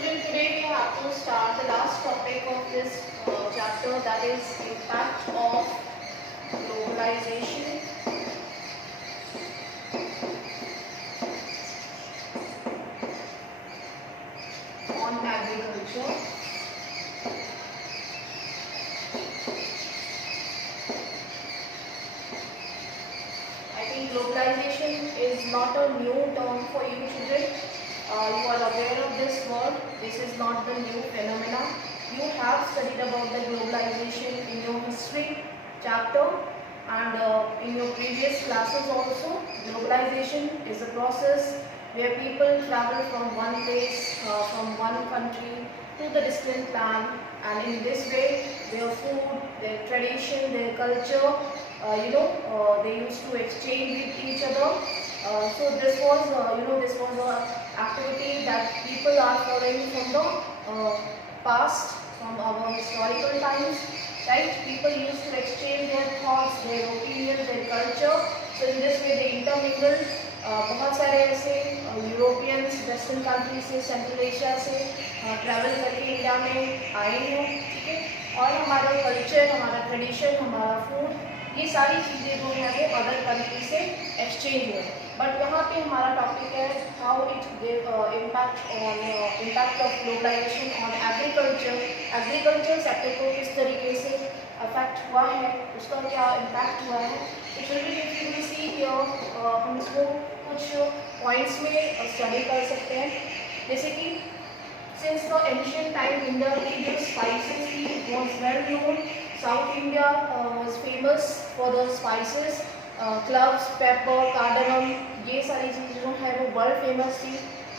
children, today we have to start the last topic of this chapter, that is impact of globalization on agriculture. I think globalization is not a new term for you children. You are aware of this word. This is not the new phenomena. You have studied about the globalization in your history chapter and in your previous classes also. Globalization is a process where people travel from one place, from one country to the distant land, and in this way their food, their tradition, their culture, they used to exchange with each other. So this was, this was a activity that people are following from the past, from our historical times, right? People used to exchange their thoughts, their opinions, their culture. So in this way they intermingled. बहुत सारे ऐसे Europeans western country से, central Asia से travel करके India में आए हैं, ठीक है। और हमारा कल्चर, हमारा ट्रेडिशन, हमारा फूड, ये सारी चीज़ें जो है वो अदर कंट्री से एक्सचेंज हुए। बट यहाँ पे हमारा टॉपिक है how it impact of globalisation on agriculture. Agriculture sector को किस तरीके से अफेक्ट हुआ है, उसका क्या इम्पैक्ट हुआ है। तो चिल्ड्रन इफ सी हम इसको कुछ पॉइंट्स में स्टडी कर सकते हैं। जैसे कि since the ancient time India की जो स्पाइसेस थी was well known. South India was famous for the spices, cloves, paper, cardamom, ये सारी चीज़ें जो है वो वर्ल्ड फेमस थी।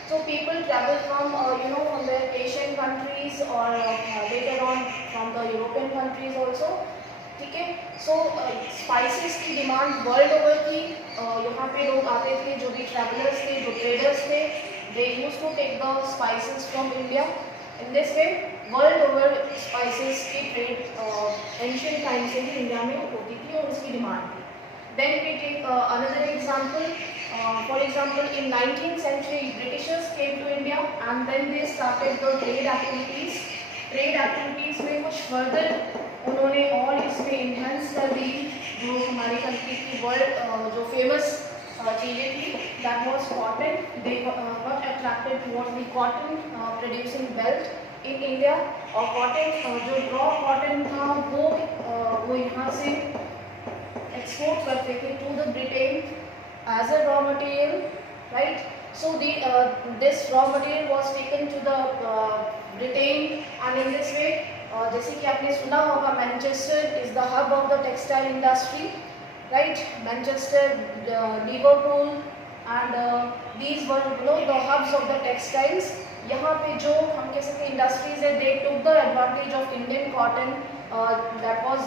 So people travel from from the Asian countries or later on from the European countries also, ठीक है। सो spices की डिमांड वर्ल्ड ओवर थी। यहाँ पे लोग आते थे, जो भी ट्रैवलर्स थे, जो ट्रेडर्स थे, they use to take the spices from India. In this way world over spices की ट्रेड एंशिएंट टाइम से ही इंडिया में होती थी और उसकी डिमांड थी। Then we take another example. For example, in 19th century, Britishers came to India and then they started the trade activities. Trade activities में कुछ further उन्होंने और इसमें enhance कर दी जो हमारी कंट्री की वर्ल्ड जो फेमस चीज़ें थी, that was cotton. They got attracted towards the cotton producing belt in India. और cotton जो raw cotton था वो यहाँ से export करते थे to the Britain as a raw material, right? So this raw material was taken to the Britain, and in this way, जैसे कि आपने सुना होगा, Manchester is the hub of the textile industry, right? Manchester, Liverpool, and these were the hubs of the textiles. यहाँ पे जो हम कह सकते हैं इंडस्ट्रीज है, they took the advantage of Indian cotton that was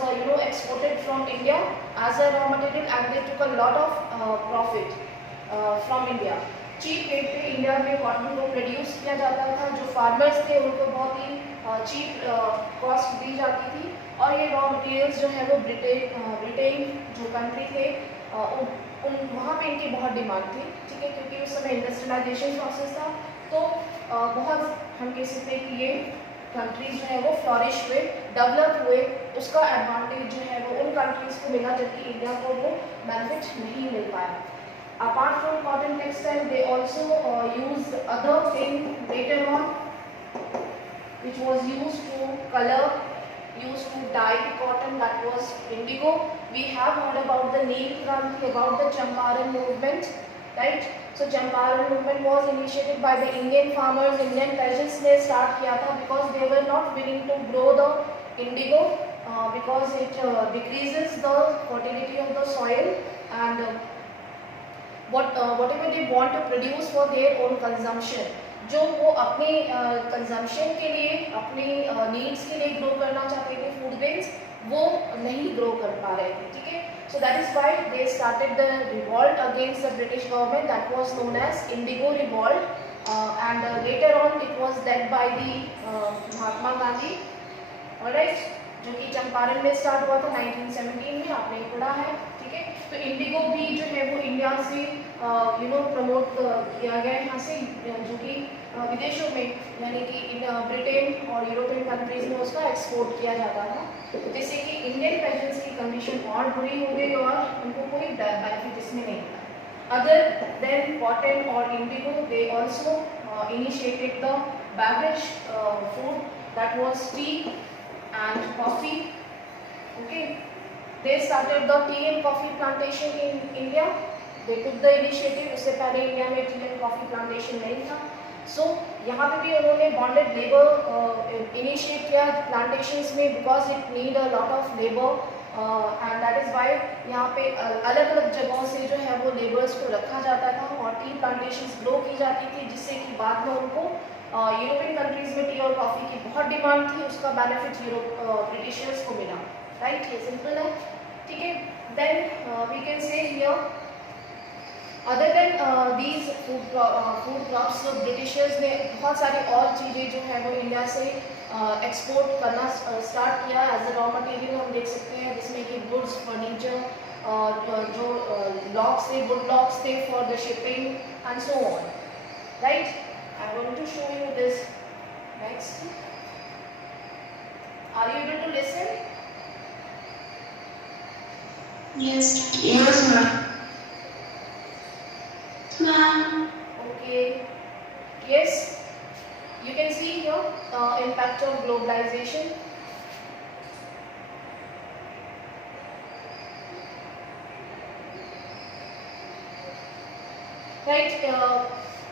exported from India as a raw material, and they took a lot of profit from India. Cheap rate पे India में कॉटन को प्रोड्यूस किया जाता था। जो farmers थे उनको बहुत ही चीप कॉस्ट दी जाती थी, और ये रॉ मटेरियल्स जो है वो ब्रिटेन जो कंट्री थे वहाँ पे इनकी बहुत डिमांड थी, ठीक है, क्योंकि उस समय इंडस्ट्रियलाइजेशन प्रोसेस था। तो बहुत हम कह सकते हैं कि ये कंट्रीज जो है वो फ्लॉरिश हुए, डेवलप हुए। उसका एडवांटेज जो है वो उन कंट्रीज को मिला जबकि इंडिया को वो बेनिफिट नहीं मिल पाया। Apart from cotton textile, they also use other thing later on which was used to color, used to dye cotton, that was indigo. We have heard about the Neel Kranti, about the Champaran movement, right? So Champaran movement was initiated by the Indian farmers, Indian peasants ने start किया था because they were not willing to grow the indigo because it decreases the fertility of the soil, and whatever they want to produce for their own consumption, जो वो अपने consumption के लिए, अपने needs के लिए ग्रो करना चाहते थे फूड ग्रेन्स, वो नहीं ग्रो कर पा रहे थे, ठीक है। So that is why they started the revolt against the British government, that was known as indigo revolt, and later on it was led by the Mahatma Gandhi, alright, जो कि चंपारण में स्टार्ट हुआ था 1917 में, आपने पढ़ा है, ठीक है। तो इंडिगो भी जो है वो इंडिया से प्रमोट किया गया यहाँ से, जो कि विदेशों में यानी कि ब्रिटेन और यूरोपियन कंट्रीज में उसका एक्सपोर्ट किया जाता था, जिससे कि इंडियन पेजेंट्स की कंडीशन और बुरी हो गई और उनको कोई बेनिफिट इसमें नहीं मिला। Other than cotton or indigo, they also initiated the beverage food, that was tea and coffee. Okay, they started the tea and coffee plantation in India. They took the initiative. उससे पहले India में T and coffee plantation नहीं था। सो यहाँ पे भी उन्होंने bonded labour initiate किया प्लांटेशंस में, because it need a lot of labour and that is why यहाँ पे अलग अलग जगहों से जो है वो लेबर्स को रखा जाता था और टी प्लांटेशंस ग्रो की जाती थी, जिससे कि बाद में उनको यूरोपियन कंट्रीज़ में टी और कॉफ़ी की बहुत डिमांड थी, उसका बेनिफिट ब्रिटिशर्स को मिला। राइट, ये सिंपल है, ठीक है। Then we can say here other than these food crops, Britishers ने बहुत सारी और चीज़ें जो है वो इंडिया से एक्सपोर्ट करना स्टार्ट किया एज अ रॉ मटेरियल। हम देख सकते हैं जिसमें कि गुड्स, फर्नीचर, जो लॉक्स थे, वुड लॉक्स थे for the shipping and so on. Right, I am going to show you this next. Are you able to listen? Yes. Yes, ma'am. Ma'am. Okay. Yes. You can see here impact of globalization. Right.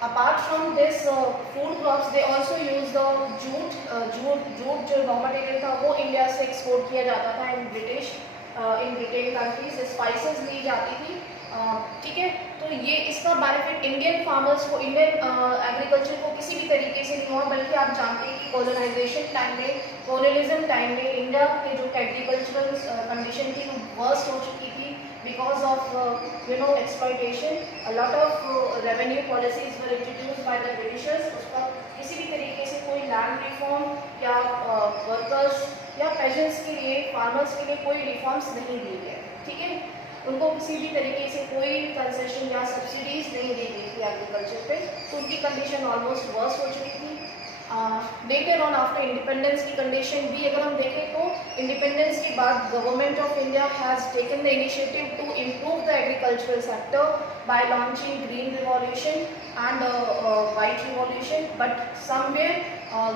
Apart from this food crops, they also use the jute. Jute जो raw material था वो India से export किया जाता था in Britain countries. Spices ली जाती थी, ठीक है। तो ये इसका बेनिफिट इंडियन फार्मर्स को, इंडियन एग्रीकल्चर को किसी भी तरीके से नहीं हुआ, बल्कि आप जानते हैं कि कॉलोनाइजेशन टाइम में, कॉलोनिज्म टाइम में इंडिया के जो एग्रीकल्चरल कंडीशन थी वो वर्स्ट हो चुकी थी because of exploitation. A lot of revenue policies were introduced by the Britishers. उसका किसी भी तरीके से कोई लैंड रिफॉर्म या वर्कर्स या पेजेंट्स के लिए, फार्मर्स के लिए कोई रिफॉर्म्स नहीं दिए गए, ठीक है। उनको किसी भी तरीके से कोई कंसेशन या सब्सिडीज नहीं दी गई थी एग्रीकल्चर पे, तो उनकी कंडीशन ऑलमोस्ट वर्स हो चुकी थी। लेटर ऑन आफ्टर इंडिपेंडेंस की कंडीशन भी अगर हम देखें तो इंडिपेंडेंस के बाद government of India has taken the initiative to improve the agricultural sector by launching green revolution and white revolution, but somewhere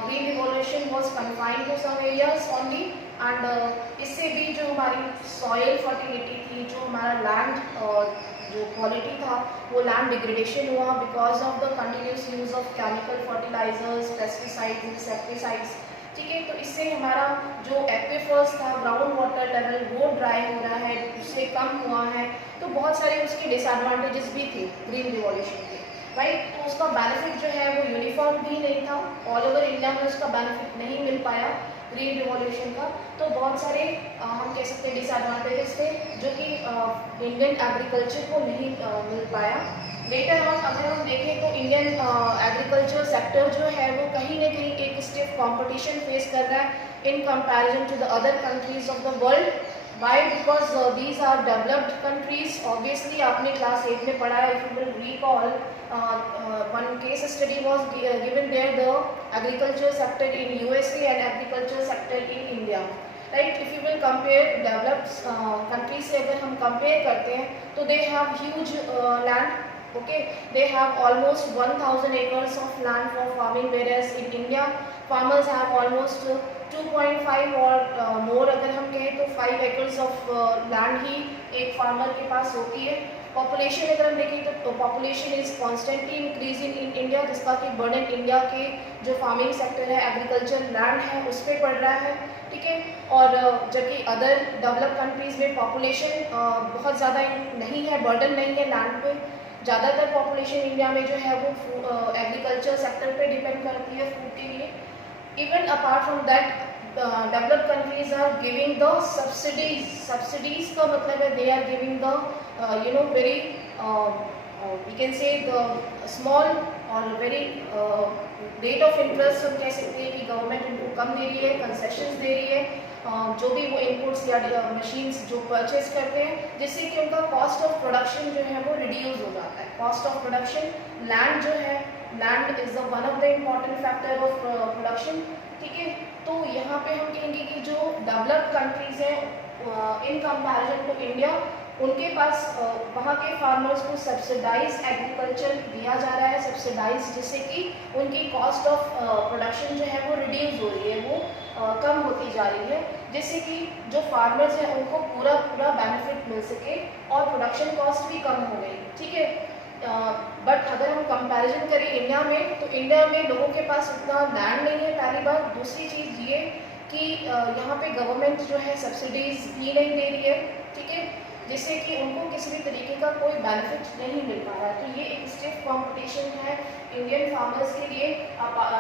green revolution was confined to some areas only, and इससे भी जो हमारी soil fertility थी, जो हमारा land जो quality था, वो लैंड डिग्रेडेशन हुआ because of the continuous use of chemical fertilisers, pesticides, insecticides, ठीक है। तो इससे हमारा जो एक्विफर्स था, ग्राउंड वाटर लेवल, वो ड्राई हो रहा है, उससे कम हुआ है। तो बहुत सारे उसके डिसएडवांटेजेस भी थे ग्रीन रिवॉल्यूशन के, राइट। तो उसका बेनिफिट जो है वो यूनिफॉर्म भी नहीं था, ऑल ओवर इंडिया में उसका बेनिफिट नहीं मिल पाया ग्रीन रिवॉल्यूशन का। तो बहुत सारे हम कह सकते हैं डिसएडवांटेजेस थे जो कि इंडियन एग्रीकल्चर को नहीं मिल पाया। लेटर ऑन अगर हम देखें तो इंडियन एग्रीकल्चर सेक्टर जो है वो कहीं ना कहीं एक स्टिफ कंपटीशन फेस कर रहा है in comparison to the other countries of the world. Why? Because these are developed countries. Obviously, आपने क्लास 8 में पढ़ा है, if you will recall, one case study was given there, the agriculture sector in USA and agriculture sector in India. Right? If you will compare developed countries से अगर हम compare करते हैं तो they have huge land. Okay, they have almost 1,000 acres of land for farming, whereas in India farmers have almost 2.5 और मोर, अगर हम कहें तो 5 एकर्स ऑफ लैंड ही एक फार्मर के पास होती है। पॉपुलेशन अगर हम देखें तो population is constantly increasing in India, जिसका कि बर्डन इंडिया के जो फार्मिंग सेक्टर है, एग्रीकल्चर लैंड है, उस पर पड़ रहा है, ठीक है। और जबकि अदर डेवलप कंट्रीज़ में पॉपुलेशन बहुत ज़्यादा नहीं है, बर्डन नहीं है लैंड पे। ज़्यादातर पॉपुलेशन इंडिया में जो है वो एग्रीकल्चर सेक्टर पे डिपेंड करती है फूड के लिए। Even apart from that, developed countries are giving the subsidies. Subsidies का मतलब है they are giving the very we can say the small or very rate of interest हम कह सकते हैं कि गवर्नमेंट इनको कम दे रही है, कंसेशंस दे रही है जो भी वो इनपुट्स या मशीन्स जो परचेज करते हैं, जिससे कि उनका कॉस्ट ऑफ प्रोडक्शन जो है वो रिड्यूस हो जाता है। कॉस्ट ऑफ प्रोडक्शन, लैंड जो है, land is one of the important factor of production, ठीक है। तो यहाँ पे हम कहेंगे कि जो डेवलप्ड कंट्रीज़ हैं इन कंपैरिजन टू इंडिया, उनके पास वहाँ के फार्मर्स को सब्सिडाइज एग्रीकल्चर दिया जा रहा है, सब्सिडाइज, जिससे कि उनकी कॉस्ट ऑफ प्रोडक्शन जो है वो रिड्यूस हो रही है, वो कम होती जा रही है, जिससे कि जो फार्मर्स हैं उनको पूरा बेनिफिट मिल सके और प्रोडक्शन कॉस्ट भी कम हो गई, ठीक है। बट अगर हम कंपैरिजन करें इंडिया में, तो इंडिया में लोगों के पास उतना लैंड नहीं है, पहली बात। दूसरी चीज़ ये कि यहाँ पे गवर्नमेंट जो है सब्सिडीज़ भी नहीं दे रही है, ठीक है, जिससे कि उनको किसी भी तरीके का कोई बेनिफिट नहीं मिल पा रहा है। तो ये एक स्टिफ कंपटीशन है इंडियन फार्मर्स के लिए।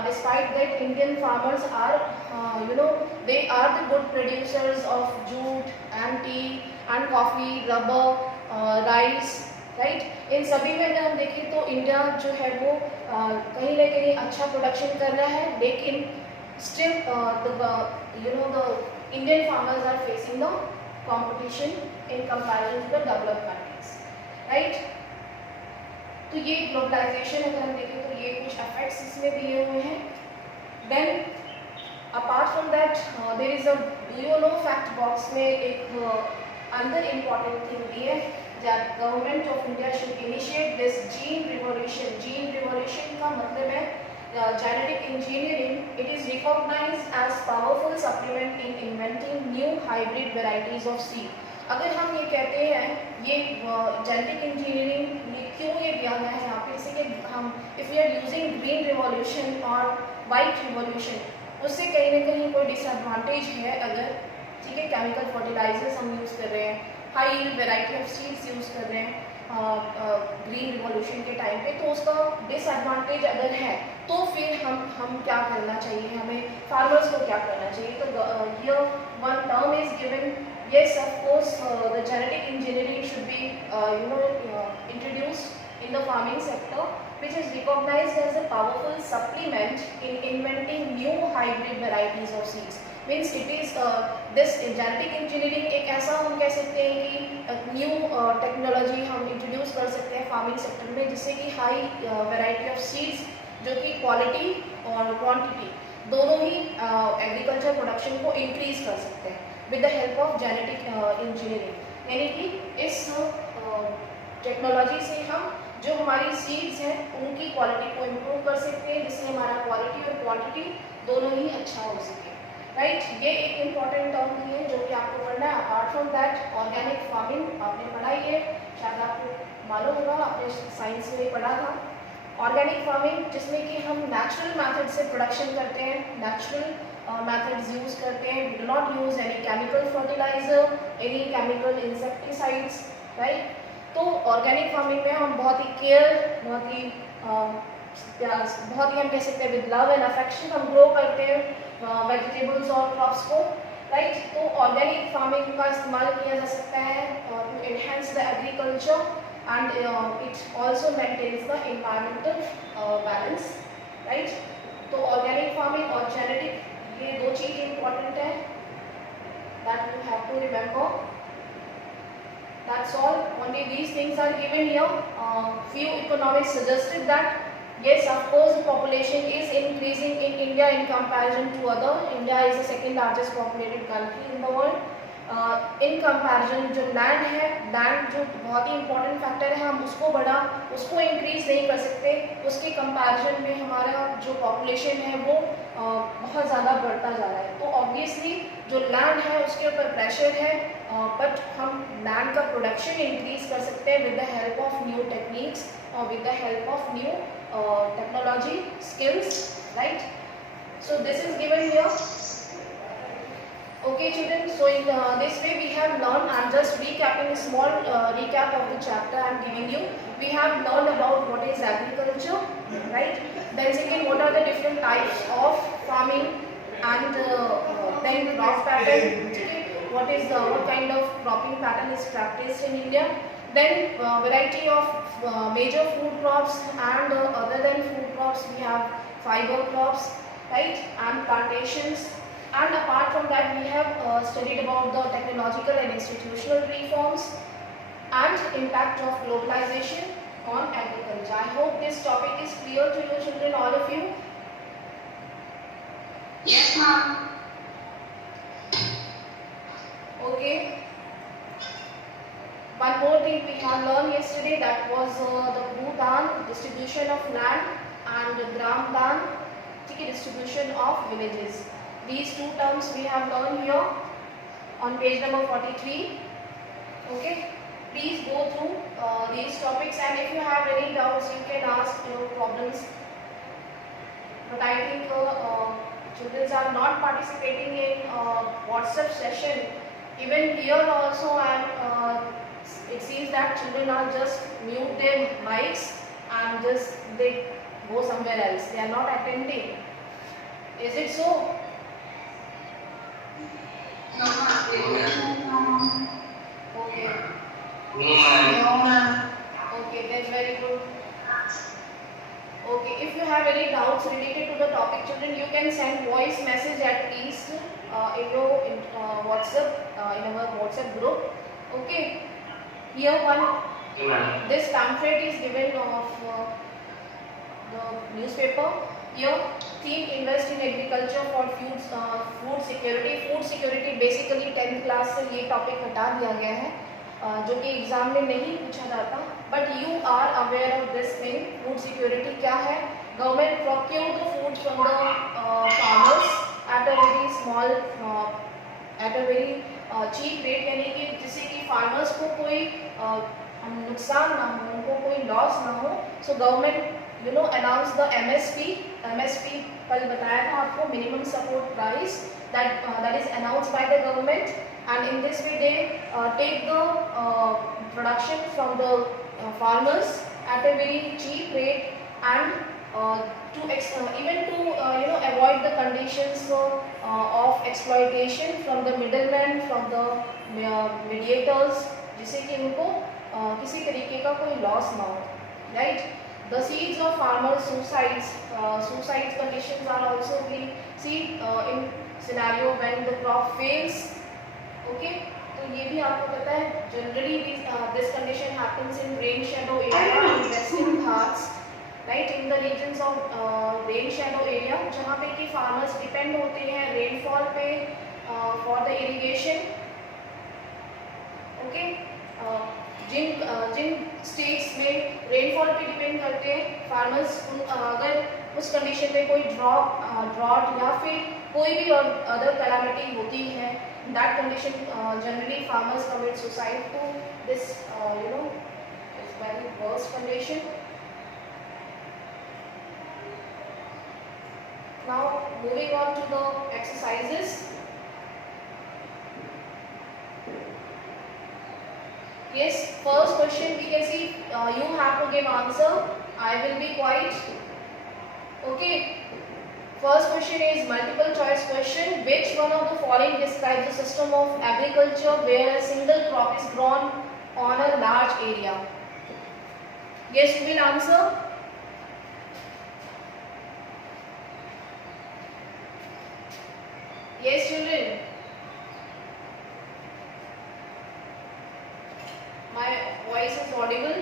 Despite that Indian farmers are they are the good producers of jute and tea and coffee, rubber, rice, right. इन सभी में अगर हम देखें तो इंडिया जो है वो कहीं ना कहीं अच्छा प्रोडक्शन कर रहा है, लेकिन still the Indian farmers are facing the competition in comparison to the developed countries, right? तो ये ग्लोबलाइजेशन अगर हम देखें तो ये कुछ इफेक्ट्स इसमें दिए हुए हैं। Then apart from that there is a know fact box में एक अंदर इम्पॉर्टेंट थिंग दी है that government of India should initiate this gene revolution. Gene revolution का मतलब है genetic engineering. It is recognized as powerful supplement in inventing new hybrid varieties of seed. अगर हम ये कहते हैं ये जेनेटिक इंजीनियरिंग क्यों ये दिया गया है यहाँ पे, जैसे कि हम if we are using green revolution और वाइट रिवॉल्यूशन, उससे कहीं ना कहीं कोई डिसएडवांटेज है अगर, ठीक है, केमिकल फर्टिलाइजर्स हम यूज़ कर रहे हैं, high yield variety of seeds use कर रहे हैं ग्रीन रिवॉल्यूशन के टाइम पे, तो उसका डिसएडवांटेज अगर है तो फिर हम क्या करना चाहिए, हमें फार्मर्स को क्या करना चाहिए। तो here one term is given, yes of course the genetic engineering should be introduced in the farming sector, which is recognized as a powerful supplement in inventing new hybrid varieties of seeds. Means it is this genetic engineering एक ऐसा हम कह सकते हैं कि new technology हम introduce कर सकते हैं फार्मिंग सेक्टर में, जिससे कि हाई वैरायटी ऑफ सीड्स जो कि क्वालिटी और क्वांटिटी दोनों ही एग्रीकल्चर प्रोडक्शन को इंक्रीज कर सकते हैं with the help of genetic engineering. यानी कि इस टेक्नोलॉजी से हम जो हमारी सीड्स हैं उनकी क्वालिटी को इम्प्रूव कर सकते हैं, जिससे हमारा क्वालिटी और क्वांटिटी दोनों ही अच्छा हो सके, राइट। ये एक इम्पॉर्टेंट टर्म भी है जो कि आपको पढ़ना है। Apart from that organic farming आपने पढ़ाई है, शायद आपको मालूम होगा, आपने साइंस में पढ़ा था ऑर्गेनिक फार्मिंग, जिसमें कि हम नेचुरल मेथड से प्रोडक्शन करते हैं, नेचुरल methods यूज़ करते हैं, we do not use any chemical fertilizer, any chemical insecticides, right? तो ऑर्गेनिक फार्मिंग में हम बहुत ही केयर, बहुत ही हम कह सकते हैं विद लव एंड अफेक्शन हम ग्रो करते हैं वेजिटेबल्स और क्रॉप्स को, राइट। तो ऑर्गेनिक फार्मिंग का इस्तेमाल किया जा सकता है to enhance the agriculture and it also maintains the environmental balance, right. तो ऑर्गेनिक फार्मिंग और जेनेटिक ये दो चीज़ इम्पॉर्टेंट है, that you have to remember. That's all. Only these things are given here. Few economists suggested that yes, of course, the population is increasing in India in comparison to other. India is the second largest populated country in the world. In comparison जो land है, land जो बहुत ही important factor है, हम उसको increase नहीं कर सकते। उसके कंपैरिजन में हमारा जो पॉपुलेशन है वो बहुत ज़्यादा बढ़ता जा रहा है। तो ऑब्वियसली जो लैंड है उसके ऊपर प्रेशर है, बट हम लैंड का प्रोडक्शन इंक्रीज कर सकते हैं with the help of new techniques और with the help of new technology skills, right. So this is given here. Okay children, so in this way we have learned, I am just recapping a small recap of the chapter I am giving you. We have learned about what is agriculture, right? Then second, what are the different types of farming, and then crop pattern, okay? What kind of cropping pattern is practiced in India? Then variety of major food crops, and other than food crops we have fiber crops, right, and plantations, And apart from that, we have studied about the technological and institutional reforms and impact of globalization on agriculture. I hope this topic is clear to you children, all of you. Yes, ma'am. Okay. One more thing we have learned yesterday, that was the Bhutan, distribution of land, and the Gramdan, distribution of villages. These two terms we have learned here on page number 43. Okay. Please go through these topics, and if you have any doubts, you can ask your problems. But I think children are not participating in WhatsApp session. Even here also, it seems that children are just mute their mics and just they go somewhere else. They are not attending. Is it so? No, ma'am. Okay. No, ma'am. Okay, that's very good. Okay, if you have any doubts related to the topic, children, you can send voice message at least in your WhatsApp, in our WhatsApp group. Okay. Here this pamphlet is given of the newspaper. Here, theme invest in agriculture for food security. Food security basically 10th class से ये topic हटा दिया गया है, जो कि exam में नहीं पूछा जाता. But you are aware of this thing. Food security क्या है? Government procure the food from the farmers at a very small, at a very cheap rate, यानी कि जिससे कि farmers को कोई नुकसान ना हो, उनको कोई loss ना हो. So government announce the MSP कल बताया था आपको, minimum support price, that is announced by the government, and in this way they take the production from the farmers at a very cheap rate, and even to avoid the conditions of exploitation from the middlemen, from the mediators, जिससे कि उनको किसी तरीके का कोई loss ना हो, right? The seeds of farmers' suicide conditions are also we see in scenario when the crop fails. Okay, तो ये भी आपको पता है. Generally this condition happens in rain shadow area in Western Ghats, right? In the regions of rain shadow area, जहाँ पे कि farmers depend होते हैं rainfall पे for the irrigation. Okay. जिन स्टेट्स में रेनफॉल पे डिपेंड करते हैं फार्मर्स, अगर उस कंडीशन में कोई ड्रॉट या फिर कोई भी और अदर कैलामिटी होती है, that condition generally farmers commit suicide to this it's very worst condition. Now moving on to the exercises. Yes, first question we can see you have to give answer. I will be quiet. Okay. First question is multiple choice question. Which one of the following describes the system of agriculture where a single crop is grown on a large area? Yes, who will answer? Yes, children. My voice is audible.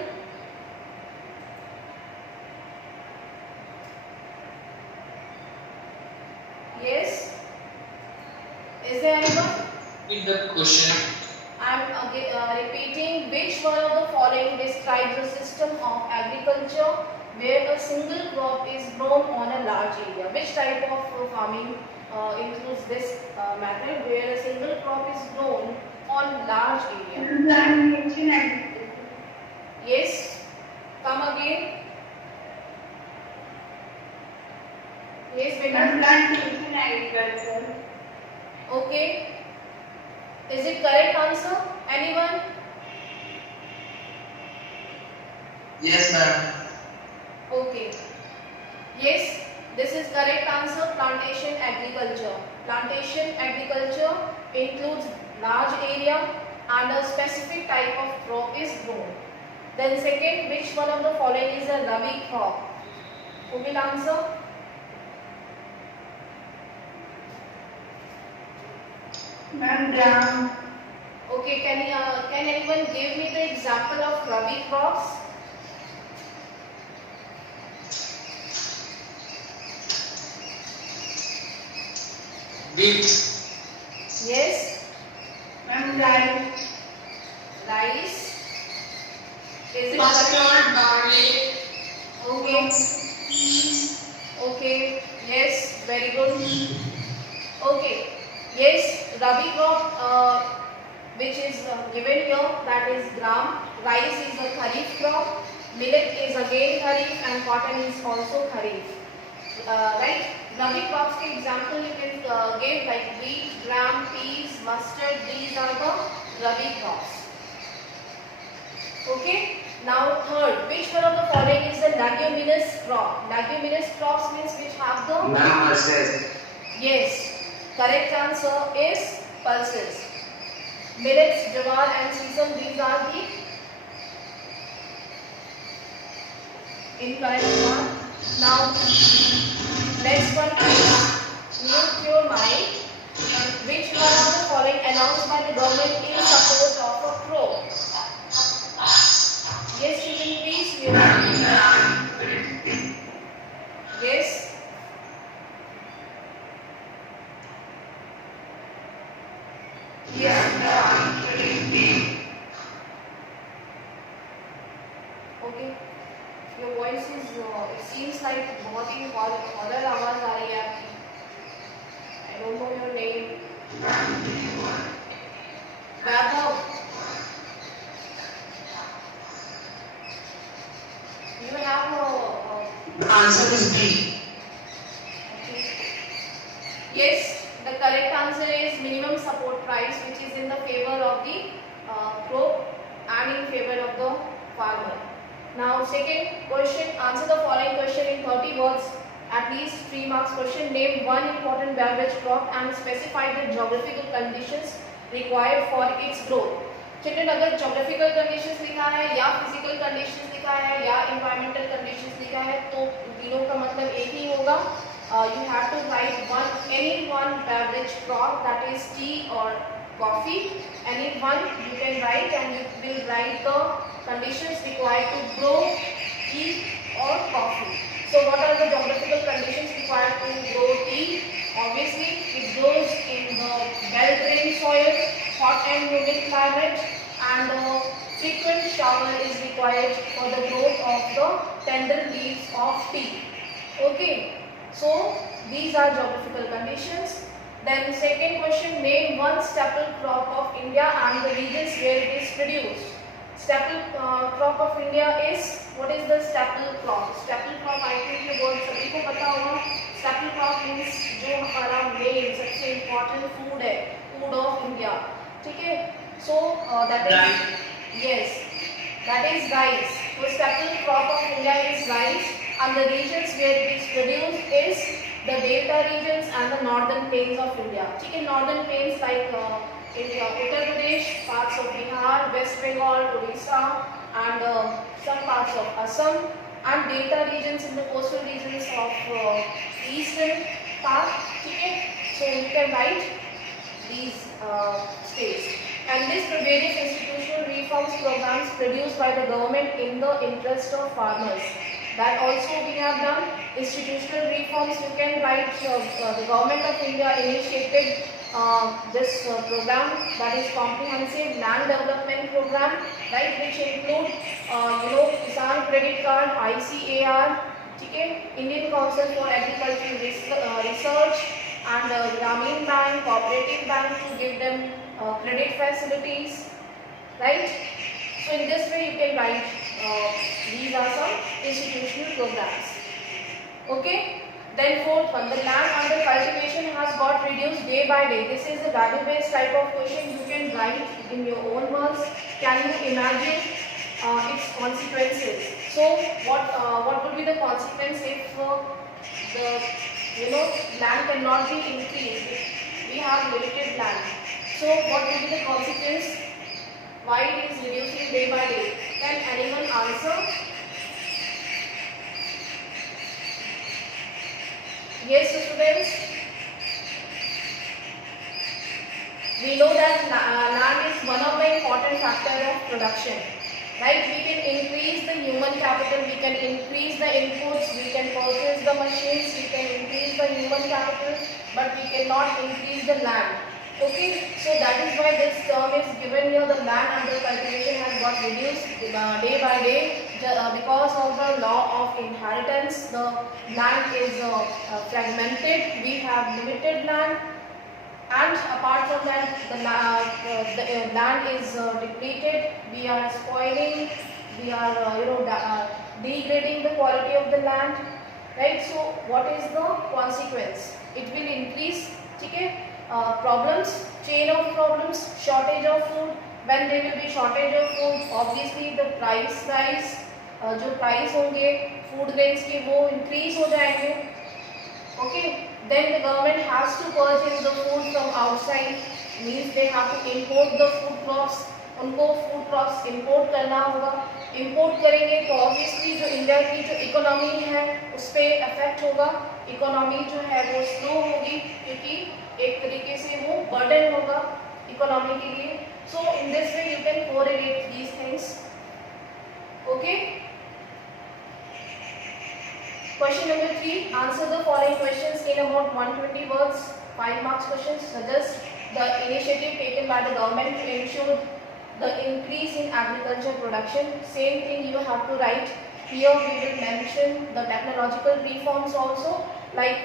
Yes. Is there anyone? Repeat the question. I am repeating. Which one of the following describes the system of agriculture where a single crop is grown on a large area? Which type of farming includes this method where a single crop is grown on large area? Plantation agriculture. Yes. Come again. Yes, beta. Plantation agriculture. Okay. Is it correct answer? Anyone? Yes, ma'am. Okay. Yes, this is correct answer. Plantation agriculture. Plantation agriculture includes large area and a specific type of crop is grown. Then second, which one of the following is a rabi crop? Who will answer? Ma'am, gram. Okay, can anyone give me the example of rabi crops? Wheat. Yes, Ma'am, rice. rice. Is it Mustard, barley. okay? Peas. Okay. Yes, very good. Okay. Yes, rabi crop which is given here, that is gram. Rice is a kharif crop. Millet is again kharif and cotton is also kharif. Right? Rabi crops के example you can give like wheat, gram, peas, mustard. These are the rabi crops. Okay. Now third, which one of the following is the leguminous crop? Leguminous crops means which have the Ma'am, pulses. yes. Correct answer is pulses. Millets, jawar and sesame, these are the incorrect one. Now next one is mute your mind. Which one of the following announced by the government in support of a crow? Yes, children, please mute. Yes. Yes. Okay. Your voice is it seems like बहुत ही horror आवाज आ रही है आपकी. I don't know your name. Vaibhav. You have The answer is B. okay. Yes, the correct answer is minimum support price, which is in the favor of the crop and in favor of the farmer. Now, second question, answer the following question in 30 words, at least 3 marks question. Name one important beverage crop and specify the geographical conditions required for its growth. Children अगर geographical conditions लिखा है या physical conditions लिखा है या environmental conditions लिखा है तो तीनों का मतलब एक ही होगा. You have to write any one beverage crop, that is tea or coffee. Any one you can write and you will write the conditions required to grow tea or coffee. So what are the geographical conditions required to grow tea? Obviously it grows in the well-drained soil, hot and humid climate, and frequent shower is required for the growth of the tender leaves of tea. Okay, so these are geographical conditions. Then second question, name one staple crop of India and the regions where it is produced. Staple crop of India is, what is the staple crop? Staple crop I think ये बहुत सभी को पता होगा. Staple crop means जो हमारा main सबसे important food है, food of India. ठीक है? So that is yes, that is rice. So staple crop of India is rice, and the regions where it is produced is the delta regions and the northern plains of India. ठीक है? Northern plains like Uttar Pradesh, parts of Bihar, West Bengal, Odisha, and some parts of Assam, and delta regions in the coastal regions of eastern part. Okay, so you can write these states. And this various institutional reforms programs produced by the government in the interest of farmers. That also we have done. Institutional reforms, you can write the government of India initiated this program, that is comprehensive land development program, right, which include Kisan Credit Card, ICAR, okay, Indian Council for Agricultural Research, and Grameen Bank, Cooperative Bank to give them credit facilities, right. So in this way you can write these are some institutional programs. Okay. Then fourth one, the land under cultivation has got reduced day by day. This is a value-based type of question. You can write in your own words. Can you imagine its consequences? So what would be the consequence if the land cannot be increased? We have limited land. So what will be the consequence? Why it is reducing day by day? Can anyone answer? Yes, students. We know that land is one of the important factor of production. Right? We can increase the human capital, we can increase the inputs, we can purchase the machines, we can increase the human capital, but we cannot increase the land. Okay, so that is why this term is given here. The land under cultivation has got reduced day by day because of the law of inheritance. The land is fragmented. We have limited land. And apart from that, the land is depleted. We are spoiling. We are, degrading the quality of the land, right? So, what is the consequence? It will increase, okay, problems, chain of problems, shortage of food. When there will be shortage of food, obviously the price rise. जो price होंगे food grains के वो increase हो जाएंगे. Okay, then the government has to purchase the food from outside, means they have to import the food crops. उनको food crops import करना होगा. Import करेंगे तो obviously जो इंडिया की जो इकोनॉमी है उस पर इफेक्ट होगा. इकोनॉमी जो है वो स्लो होगी क्योंकि एक तरीके से वो बर्डन होगा इकोनॉमी के लिए. So in this way you can correlate these things. Okay. Question number 3. Answer the following questions in about 120 words. 5 marks questions. Suggest the initiative taken by the government to ensure the increase in agriculture production. Same thing you have to write. Here we will mention the technological reforms also, like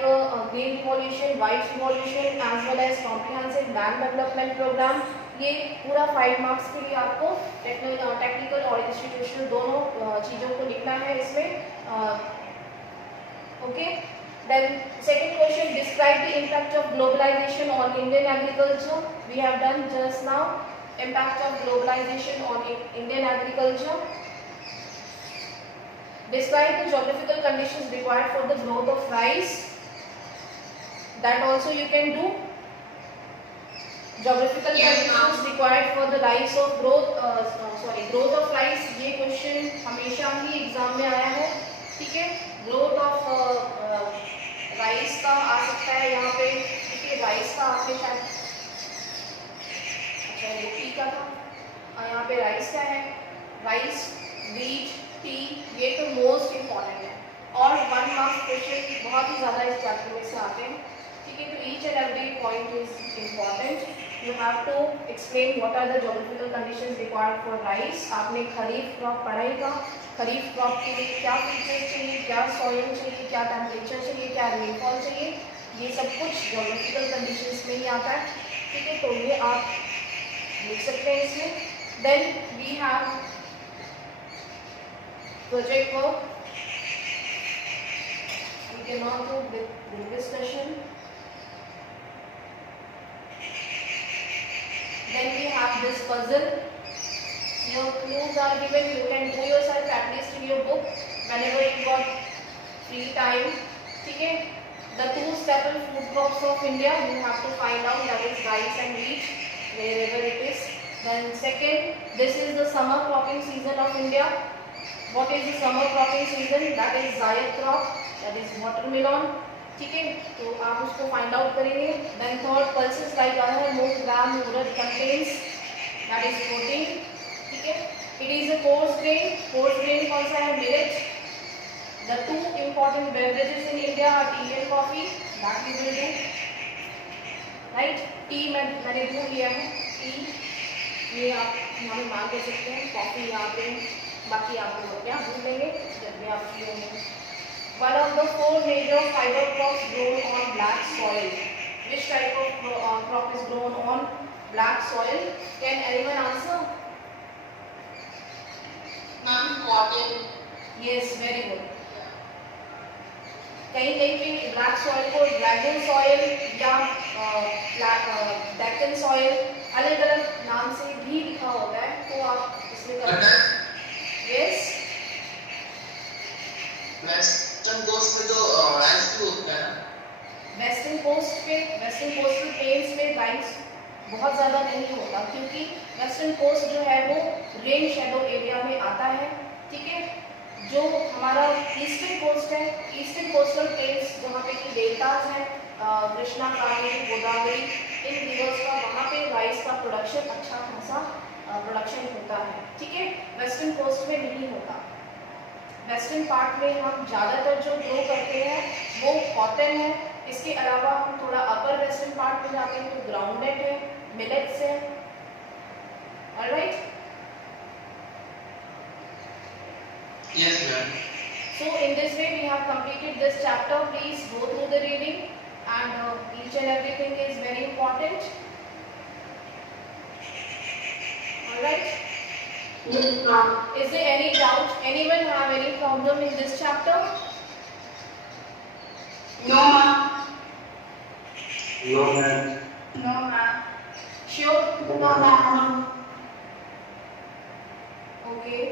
green revolution, white revolution, as well as comprehensive land development program. ये पूरा 5 marks के लिए आपको technical और institutional दोनों चीज़ों को लिखना है इसमें. Okay, then second question, describe the impact of globalization on Indian agriculture. We have done just now. Impact of globalization on Indian agriculture. Describe the geographical conditions required for the growth of rice. That also you can do. Geographical conditions required for the rice of growth of rice. ये question हमेशा ही exam में आया है. ठीक है, growth of rice का आ सकता है यहाँ पे. ठीक है, राइस का आपके शायद अच्छा ये टी का था. यहाँ पे राइस का है. राइस, व्हीट, टी, ये तो मोस्ट इम्पॉर्टेंट है और 1 मार्क्स क्वेश्चन बहुत ही ज़्यादा इस चैप्टर में से आते हैं. ठीक है, तो each and every point is important. You have to explain what are the geographical conditions required for rice. आपने खरीफ क्रॉप पढ़ा ही था. खरीफ क्रॉप के लिए क्या फीचर्स चाहिए, क्या सॉइल चाहिए, क्या टेम्परेचर चाहिए, क्या रेनफॉल चाहिए, ये सब कुछ geographical conditions में ही आता है. ठीक है, तो ये आप लिख सकते हैं इसमें. Then we have project work. We cannot do with discussion. Then we have this puzzle. Your clues are given. You can do yourself at least in your book whenever you got free time. ठीक है. The 2 staple food crops of India you have to find out, that is rice and wheat wherever it is. Then second, this is the summer cropping season of India. What is the summer cropping season? That is Zaid crop. That is watermelon. ठीक है, तो आप उसको find out करेंगे. Then third, pulses like arhar, moong, gram, urad contains, that is protein. ठीक है, it is a coarse grain. Coarse grain कौन सा है? Millet. The 2 important beverages in India are tea and coffee. That we will do. Right, tea मैंने भूल लिया है. T ये आप यहाँ पे मान दे सकते हैं. कॉफी यहाँ पे, बाकी आप लोग क्या भूल लेंगे जब भी आप फ्री होंगे. One of the 4 major fiber crops grown on black soil. Which type of crop is grown on black soil? Can anyone answer? Ma'am, cotton. Yes, very good. कहीं कहीं पे ब्लैक सॉइल को ड्रैगन सॉइल या Deccan soil अलग अलग नाम से भी लिखा होता है, तो आप इसमें यस. वेस्टर्न कोस्ट पे तो राइस भी होता है ना. वेस्टर्न कोस्टल प्लेन्स पे राइस बहुत ज़्यादा नहीं होता क्योंकि वेस्टर्न कोस्ट जो है वो रेन शेडो एरिया में आता है. ठीक है, जो हमारा ईस्टर्न कोस्ट है, ईस्टर्न कोस्टल प्लेन्स जहाँ पे कि डेल्टास हैं, कृष्णा, कावेरी, गोदावरी, इन रिवर्स का वहाँ पे राइस का प्रोडक्शन अच्छा खासा प्रोडक्शन होता है, ठीक है। वेस्टर्न कोस्ट में नहीं होता। वेस्टर्न पार्ट में हम ज़्यादातर जो ग्रो करते हैं वो कॉटन है। इसके अलावा हम थोड़ा अपर वेस्टर्न पार्ट में जाते हैं तो ग्राउंडनट है, मिलेट्स है। Alright, Yes, ma'am. so in this way we have completed this chapter. Please go through the reading and each and everything is very important. Alright, Yes, ma'am. is there any doubt? Anyone have any problem in this chapter? No, ma'am. No, ma'am. No, ma'am. Sure? No, ma'am. Okay.